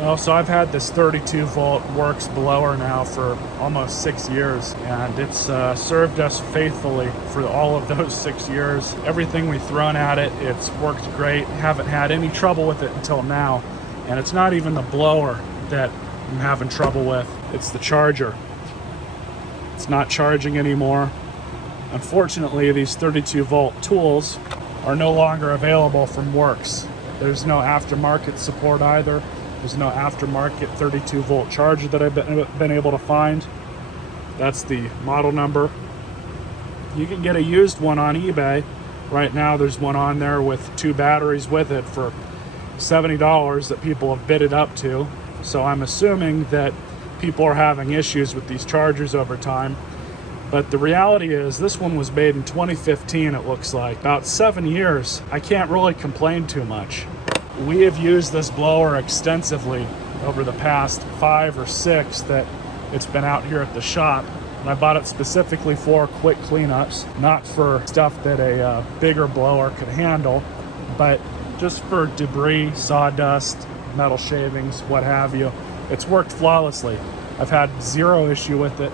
Well, so I've had this 32 volt Worx blower now for almost 6 years, and it's served us faithfully for all of those 6 years. Everything we've thrown at it, it's worked great. Haven't had any trouble with it until now. And it's not even the blower that I'm having trouble with, it's the charger. It's not charging anymore. Unfortunately, these 32 volt tools are no longer available from Worx. There's no aftermarket support either. There's no aftermarket 32 volt charger that I've been able to find. That's the model number. You can get a used one on eBay. Right now there's one on there with 2 batteries with it for $70 that people have bid it up to. So I'm assuming that people are having issues with these chargers over time. But the reality is this one was made in 2015, it looks like. About 7 years. I can't really complain too much. We have used this blower extensively over the past 5 or 6 that it's been out here at the shop. And I bought it specifically for quick cleanups, not for stuff that a bigger blower could handle, but just for debris, sawdust, metal shavings, what have you. It's worked flawlessly. I've had 0 issue with it.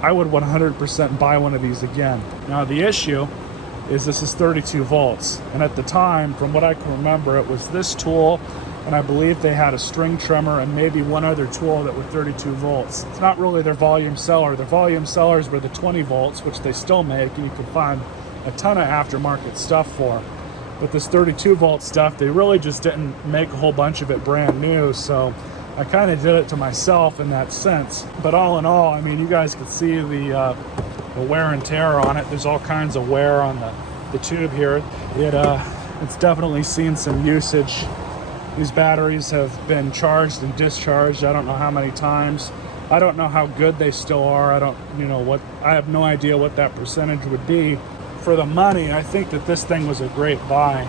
I would 100% buy one of these again. Now the issue is this is 32 volts. And at the time, from what I can remember, it was this tool, and I believe they had a string trimmer and maybe one other tool that were 32 volts. It's not really their volume seller. Their volume sellers were the 20 volts, which they still make, and you can find a ton of aftermarket stuff for. But this 32 volt stuff, they really just didn't make a whole bunch of it brand new, so I kind of did it to myself in that sense. But all in all, I mean, you guys can see the wear and tear on it. There's all kinds of wear on the tube here. It's definitely seen some usage. These batteries have been charged and discharged I don't know how many times. I don't know how good they still are. I have no idea what that percentage would be. For the money, I think that this thing was a great buy,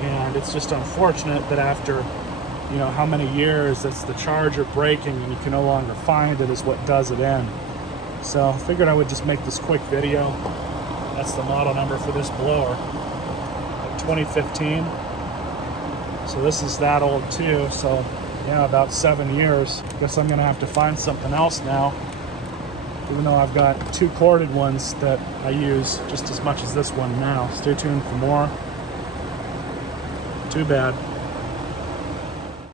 and it's just unfortunate that after how many years it's the charger breaking and you can no longer find it is what does it in. So I figured I would just make this quick video. That's the model number for this blower, 2015. So this is that old too, so yeah, about 7 years. Guess I'm gonna have to find something else now, even though I've got 2 corded ones that I use just as much as this one now. Stay tuned for more. Too bad.